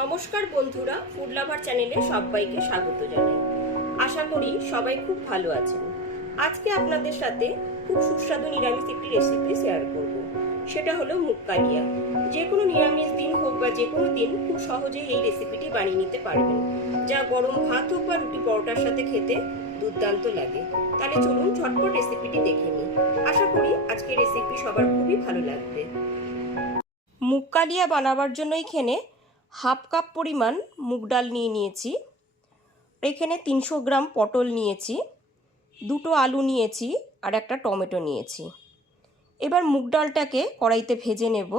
নমস্কার বন্ধুরা food lover চ্যানেলে সবাইকে স্বাগত জানাই। আশা করি সবাই খুব ভালো আছেন। আজকে আপনাদের সাথে খুব সুস্বাদু নিরামিষ একটি রেসিপি শেয়ার করব। সেটা হলো মুগ কালিয়া যে কোনো নিরামিষ দিন হোক বা যে কোনো দিন খুব সহজেই এই রেসিপিটি বানিয়ে নিতে পারবেন। যা গরম ভাত হোক বা রুটি পরোটার সাথে খেতে দুর্দান্ত লাগে। তাহলে চলুন ঝটপট রেসিপিটি দেখে নিই। আশা করি আজকের রেসিপি সবার খুবই ভালো লাগবে। মুগ কালিয়া বানাবার জন্য এখানে হাফ কাপ পরিমাণ মুগ ডাল নিয়ে নিয়েছি। এখানে তিনশো গ্রাম পটল নিয়েছি, দুটো আলু নিয়েছি আর একটা টমেটো নিয়েছি। এবার মুগ ডালটাকে কড়াইতে ভেজে নেব।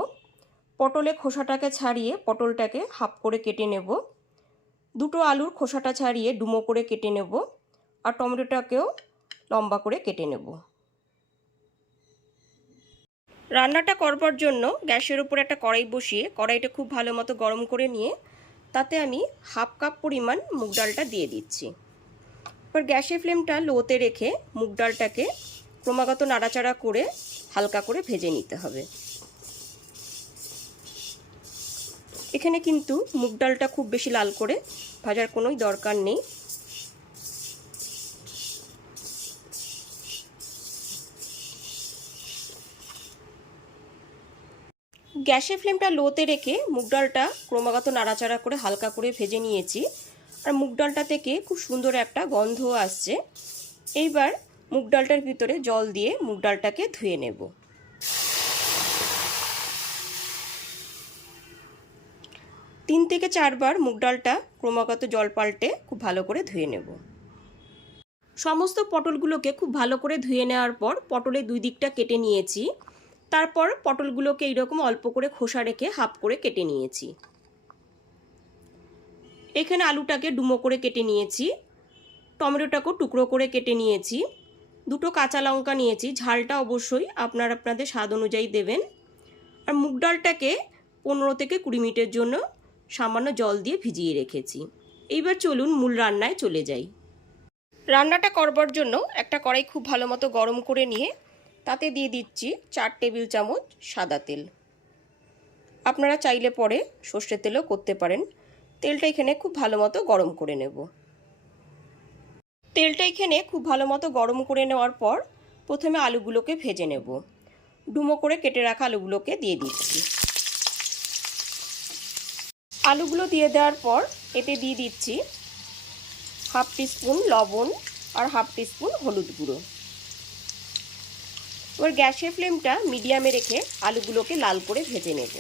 পটলে খোসাটাকে ছাড়িয়ে পটলটাকে হাফ করে কেটে নেব। দুটো আলুর খোসাটা ছাড়িয়ে ডুমো করে কেটে নেব আর টমেটোটাকেও লম্বা করে কেটে নেব। রান্নাটা করবার জন্য গ্যাসের উপর একটা কড়াই বসিয়ে কড়াইটা খুব ভালো মতো গরম করে নিয়ে তাতে আমি হাফ কাপ পরিমাণ মুগ ডালটা দিয়ে দিচ্ছি। এবার গ্যাসের ফ্লেমটা লোতে রেখে মুগ ডালটাকে ক্রমাগত নাড়াচাড়া করে হালকা করে ভেজে নিতে হবে। এখানে কিন্তু মুগ ডালটা খুব বেশি লাল করে ভাজার কোনোই দরকার নেই। গ্যাসের ফ্লেমটা লোতে রেখে মুগ ডালটা ক্রমাগত নাড়াচাড়া করে হালকা করে ভেজে নিয়েছি। আর মুগ ডালটা থেকে খুব সুন্দর একটা গন্ধ আসছে। এইবার মুগ ডালটার ভিতরে জল দিয়ে মুগ ডালটাকে ধুয়ে নেব। তিন থেকে চারবার মুগ ডালটা ক্রমাগত জল পাল্টে খুব ভালো করে ধুয়ে নেব। সমস্ত পটলগুলোকে খুব ভালো করে ধুয়ে নেওয়ার পর পটলের দুই দিকটা কেটে নিয়েছি। তারপর পটলগুলোকে এইরকম অল্প করে খোসা রেখে হাফ করে কেটে নিয়েছি। এখানে আলুটাকে ডুমো করে কেটে নিয়েছি। টমেটোটাকেও টুকরো করে কেটে নিয়েছি। দুটো কাঁচা লঙ্কা নিয়েছি। ঝালটা অবশ্যই আপনার আপনাদের স্বাদ অনুযায়ী দেবেন। আর মুগ ডালটাকে পনেরো থেকে কুড়ি মিনিটের জন্য সামান্য জল দিয়ে ভিজিয়ে রেখেছি। এইবার চলুন মূল রান্নায় চলে যাই। রান্নাটা করবার জন্য একটা কড়াই খুব ভালো মতো গরম করে নিয়ে তাতে দিয়ে দিচ্ছি চার টেবিল চামচ সাদা তেল। আপনারা চাইলে পরে সর্ষের তেলও করতে পারেন। তেলটা এখানে খুব ভালো মতো গরম করে নেব। তেলটা এখানে খুব ভালো মতো গরম করে নেওয়ার পর প্রথমে আলুগুলোকে ভেজে নেব। ডুমো করে কেটে রাখা আলুগুলোকে দিয়ে দিচ্ছি। আলুগুলো দিয়ে দেওয়ার পর এতে দিয়ে দিচ্ছি হাফ টিস্পুন লবণ আর হাফ টিস্পুন হলুদ গুঁড়ো। এবার গ্যাসের ফ্লেমটা মিডিয়ামে রেখে আলুগুলোকে লাল করে ভেজে নেব।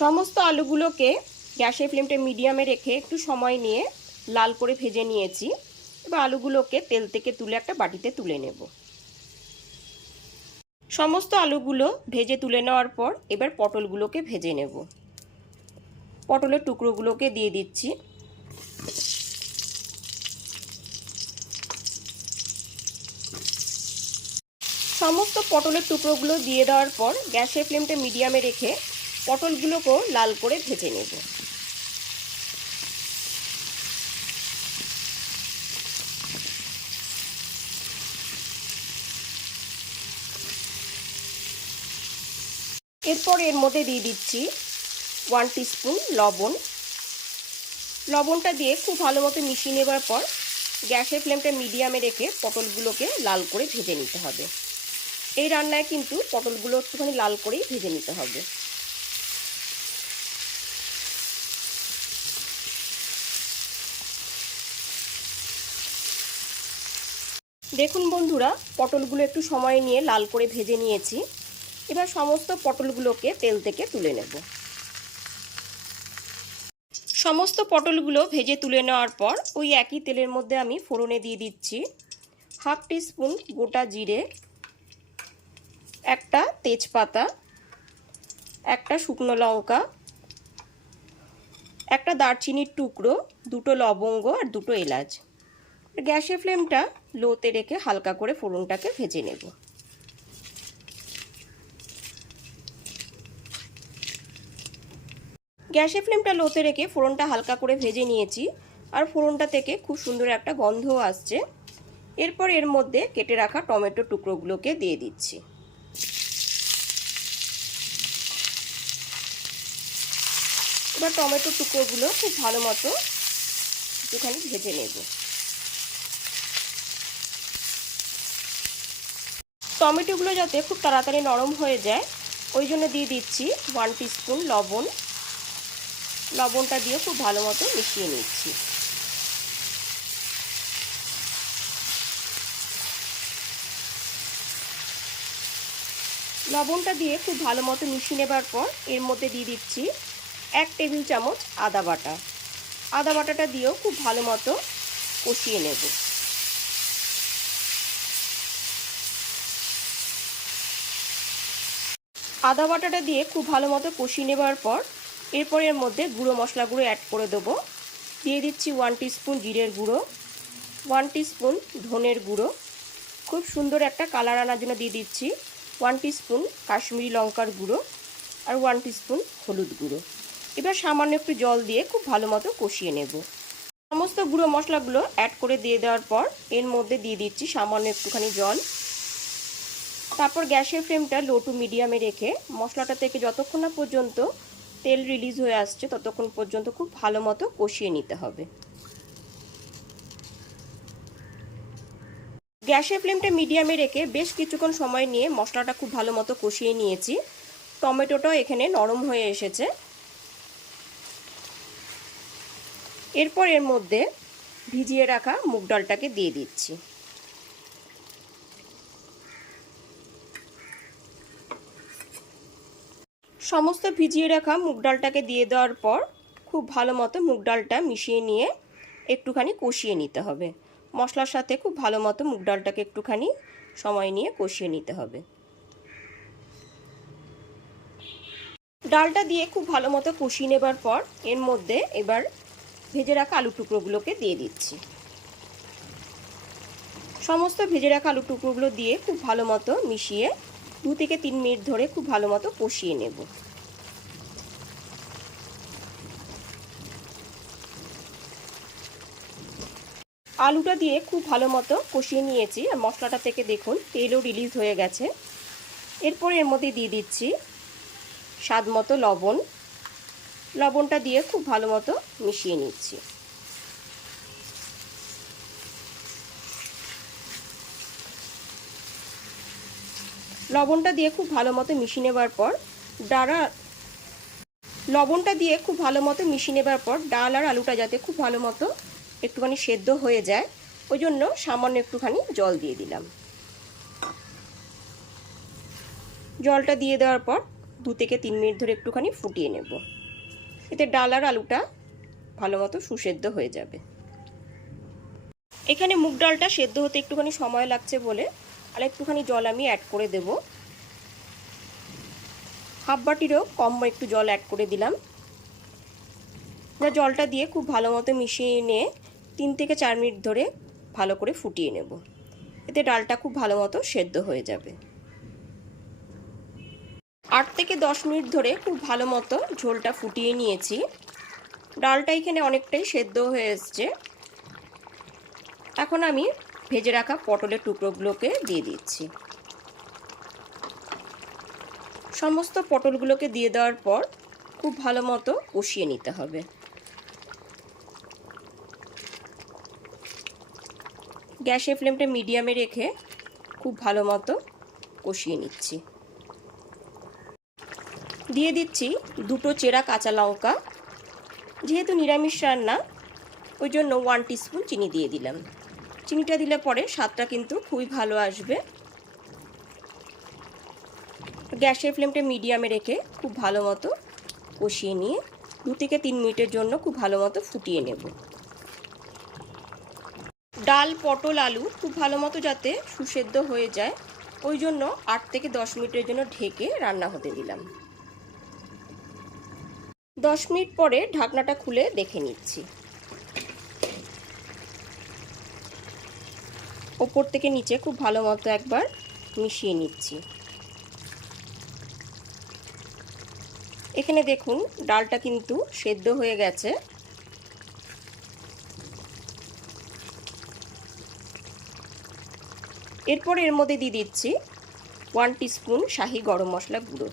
সমস্ত আলুগুলোকে গ্যাসের ফ্লেমটা মিডিয়ামে রেখে একটু সময় নিয়ে লাল করে ভেজে নিয়েছি। এবার আলুগুলোকে তেল থেকে তুলে একটা বাটিতে তুলে নেব। সমস্ত আলুগুলো ভেজে তুলে নেওয়ার পর এবার পটলগুলোকে ভেজে নেব। পটলের টুকরোগুলোকে দিয়ে দিচ্ছি। সমস্ত পটলের টুকরোগুলো দিয়ে দেওয়ার পর গ্যাসের ফ্লেমটা মিডিয়ামে রেখে পটলগুলোকেও লাল করে ভেজে নেব। এরপর এর মধ্যে দিয়ে দিচ্ছি ওয়ান টিস্পুন লবণ। লবণটা দিয়ে খুব ভালো মতো মিশিয়ে নেবার পর গ্যাসের ফ্লেমটা মিডিয়ামে রেখে পটলগুলোকে লাল করে ভেজে নিতে হবে। এই রান্নায় কিন্তু পটলগুলো একটুখানি লাল করেই ভেজে নিতে হবে। দেখুন বন্ধুরা, পটলগুলো একটু সময় নিয়ে লাল করে ভেজে নিয়েছি। এবার সমস্ত পটলগুলোকে তেল থেকে তুলে নেব। সমস্ত পটলগুলো ভেজে তুলে নেওয়ার পর ওই একই তেলের মধ্যে আমি ফোড়নে দিয়ে দিচ্ছি হাফ টিস্পুন গোটা জিরে, একটা তেজপাতা, একটা শুকনো লঙ্কা, একটা দারচিনির টুকরো, দুটো লবঙ্গ আর দুটো এলাচ। গ্যাসের ফ্লেমটা লোতে রেখে হালকা করে ফোড়নটাকে ভেজে নেব। গ্যাসের ফ্লেমটা লোতে রেখে ফোড়নটা হালকা করে ভেজে নিয়েছি আর ফোড়নটা থেকে খুব সুন্দর একটা গন্ধও আসছে। এরপর এর মধ্যে কেটে রাখা টমেটো টুকরোগুলোকে দিয়ে দিচ্ছি। এবার টমেটো টুকরোগুলো খুব ভালো মতো একটুখানি ভেজে নেব। টমেটোগুলো যাতে খুব তাড়াতাড়ি নরম হয়ে যায়, ওই জন্য দিয়ে দিচ্ছি ওয়ান টিস্পুন লবণ লবণটা দিয়ে খুব ভালো মতো মিশিয়ে নিচ্ছি। লবণটা দিয়ে খুব ভালো মতো মিশিয়ে নেবার পর এর মধ্যে দিয়ে দিচ্ছি এক টেবিল চামচ আদা বাটা। আদা বাটাটা দিয়েও খুব ভালো মতো কষিয়ে নেব। আদা বাটাটা দিয়ে খুব ভালো মতো কষিয়ে নেবার পর এরপর এর মধ্যে গুঁড়ো মশলা গুঁড়ো অ্যাড করে দেবো। দিয়ে দিচ্ছি ওয়ান টিস্পুন জিরের গুঁড়ো ওয়ান টিস্পুন ধনের গুঁড়ো। খুব সুন্দর একটা কালার আনার জন্য দিয়ে দিচ্ছি ওয়ান টিস্পুন কাশ্মীরি লঙ্কার গুঁড়ো আর ওয়ান টিস্পুন হলুদ গুঁড়ো। এবার সামান্য একটু জল দিয়ে খুব ভালো মতো কষিয়ে নেব। সমস্ত গুঁড়ো মশলাগুলো অ্যাড করে দিয়ে দেওয়ার পর এর মধ্যে দিয়ে দিচ্ছি সামান্য একটুখানি জল। তারপর গ্যাসের ফ্লেমটা লো টু মিডিয়ামে রেখে মশলাটা থেকে যতক্ষণ না পর্যন্ত তেল রিলিজ হয়ে আসছে, ততক্ষণ পর্যন্ত খুব ভালো মতো কষিয়ে নিতে হবে। গ্যাসের ফ্লেমটা মিডিয়ামে রেখে বেশ কিছুক্ষণ সময় নিয়ে মশলাটা খুব ভালো মতো কষিয়ে নিয়েছি। টমেটোটাও এখানে নরম হয়ে এসেছে। এরপর এর মধ্যে ভিজিয়ে রাখা মুগ ডালটাকে দিয়ে দিচ্ছি। সমস্ত ভিজিয়ে রাখা মুগ ডালটাকে দিয়ে দেওয়ার পর খুব ভালো মতো মুগ ডালটা মিশিয়ে নিয়ে একটুখানি কষিয়ে নিতে হবে। মশলার সাথে খুব ভালো মতো মুগ ডালটাকে একটুখানি সময় নিয়ে কষিয়ে নিতে হবে। ডালটা দিয়ে খুব ভালো মতো কষিয়ে নেবার পর এর মধ্যে এবার ভেজে রাখা আলু টুকরোগুলোকে দিয়ে দিচ্ছি। সমস্ত ভেজে রাখা আলু টুকরোগুলো দিয়ে খুব ভালো মতো মিশিয়ে দু থেকে তিন মিনিট ধরে খুব ভালো মতো কষিয়ে নেব। আলুটা দিয়ে খুব ভালো মতো কষিয়ে নিয়েছি। আর মশলাটা থেকে দেখুন, তেলও রিলিজ হয়ে গেছে। এরপর এর মধ্যে দিয়ে দিচ্ছি স্বাদ মতো লবণ। লবণটা দিয়ে খুব ভালো মতো মিশিয়ে নিচ্ছি। লবণটা দিয়ে খুব ভালো মতো মিশিয়ে নেবার পর ডাড়া, লবণটা দিয়ে খুব ভালো মতো মিশিয়ে নেবার পর ডাল আর আলুটা যাতে খুব ভালো মতো একটুখানি সেদ্ধ হয়ে যায়, ওই জন্য সামান্য একটুখানি জল দিয়ে দিলাম। জলটা দিয়ে দেওয়ার পর দু থেকে তিন মিনিট ধরে একটুখানি ফুটিয়ে নেব। এতে ডাল আর আলুটা ভালো মতো সুসেদ্ধ হয়ে যাবে। এখানে মুগ ডালটা সেদ্ধ হতে একটুখানি সময় লাগছে বলে আর একটুখানি জল আমি অ্যাড করে দেব। হাফ বাটিরও কম একটু জল অ্যাড করে দিলাম। জলটা দিয়ে খুব ভালো মতো মিশিয়ে নিয়ে তিন থেকে চার মিনিট ধরে ভালো করে ফুটিয়ে নেব। এতে ডালটা খুব ভালো মতো সেদ্ধ হয়ে যাবে। আট থেকে দশ মিনিট ধরে খুব ভালো মতো ঝোলটা ফুটিয়ে নিয়েছি। ডালটা এখানে অনেকটাই সেদ্ধ হয়ে এসছে। এখন আমি ভেজে রাখা পটলের টুকরোগুলোকে দিয়ে দিচ্ছি। সমস্ত পটলগুলোকে দিয়ে দেওয়ার পর খুব ভালো মতো কষিয়ে নিতে হবে। গ্যাসের ফ্লেমটা মিডিয়ামে রেখে খুব ভালো মতো কষিয়ে নিচ্ছি। দিয়ে দিচ্ছি দুটো চেরা কাঁচা লঙ্কা। যেহেতু নিরামিষ রান্না, ওই জন্য ওয়ান টিস্পুন চিনি দিয়ে দিলাম। চিনিটা দিলে পরে স্বাদটা কিন্তু খুবই ভালো আসবে। গ্যাসের ফ্লেমটা মিডিয়ামে রেখে খুব ভালো মতো কষিয়ে নিয়ে দু থেকে তিন মিনিটের জন্য খুব ভালো মতো ফুটিয়ে নেব। ডাল, পটল, আলু খুব ভালো মতো যাতে সুসেদ্ধ হয়ে যায়, ওই জন্য আট থেকে দশ মিনিটের জন্য ঢেকে রান্না হতে দিলাম। দশ মিনিট পরে ঢাকনাটা খুলে দেখে নিচ্ছি। ওপর থেকে নিচে খুব ভালো মতো একবার মিশিয়ে নিচ্ছি। এখানে দেখুন, ডালটা কিন্তু সেদ্ধ হয়ে গেছে। এরপর এর মধ্যে দিয়ে দিচ্ছি ওয়ান টিস্পুন শাহি গরম মশলা গুঁড়ো।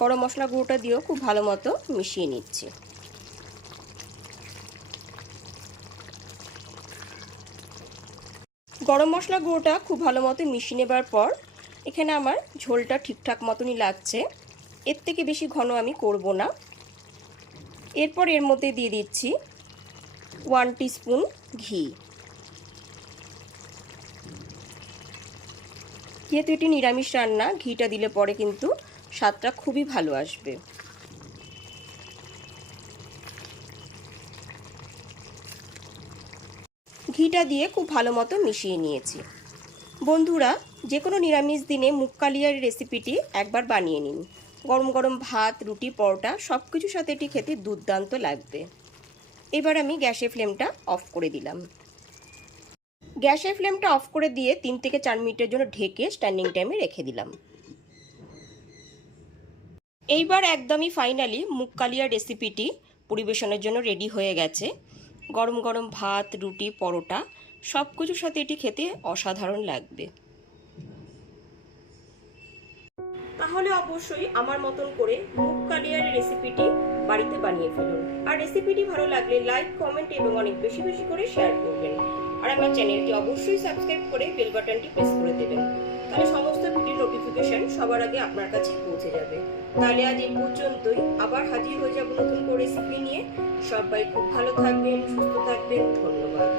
গরম মশলা গুঁড়োটা দিয়েও খুব ভালো মতো মিশিয়ে নিচ্ছি। গরম মশলা গুঁড়োটা খুব ভালো মতো মিশিয়ে নেবার পর এখানে আমার ঝোলটা ঠিকঠাক মতনই লাগছে। এর থেকে বেশি ঘন আমি করব না। এরপর এর মধ্যে দিয়ে দিচ্ছি ওয়ান স্পুন ঘি। যেহেতু এটি নিরামিষ রান্না, ঘিটা দিলে পরে কিন্তু স্বাদটা খুবই ভালো আসবে। ঘিটা দিয়ে খুব ভালো মতো মিশিয়ে নিয়েছি। বন্ধুরা যে কোনো নিরামিষ দিনে মুগ কালিয়ার রেসিপিটি একবার বানিয়ে নিন। গরম গরম ভাত, রুটি, পরোটা সব কিছুর সাথে এটি খেতে দুর্দান্ত লাগবে। এবার আমি গ্যাসের ফ্লেমটা অফ করে দিলাম। গ্যাসের ফ্লেমটা অফ করে দিয়ে তিন থেকে চার মিনিটের জন্য ঢেকে স্ট্যান্ডিং টাইমে রেখে দিলাম। এইবার একদমই ফাইনালি মুগ কালিয়ার রেসিপিটি পরিবেশনের জন্য রেডি হয়ে গেছে। গরম গরম ভাত, রুটি, পরোটা সব কিছুর সাথে এটি খেতে অসাধারণ লাগবে। তাহলে অবশ্যই আমার মতন করে মুগ কালিয়ার রেসিপিটি বাড়িতে বানিয়ে ফেলুন। আর রেসিপিটি ভালো লাগলে লাইক, কমেন্ট এবং অনেক বেশি বেশি করে শেয়ার করবেন। আর আমার চ্যানেলটি অবশ্যই সাবস্ক্রাইব করে বেল বাটনটি প্রেস করে দেবেন। তাহলে সমস্ত ভিডিও নোটিফিকেশন সবার আগে আপনার কাছে পৌঁছে যাবে। তাহলে আজ এই পর্যন্তই। আবার হাজির হয়ে যাব নতুন করে রেসিপি নিয়ে। সবাই খুব ভালো থাকবেন, সুস্থ থাকবেন। ধন্যবাদ।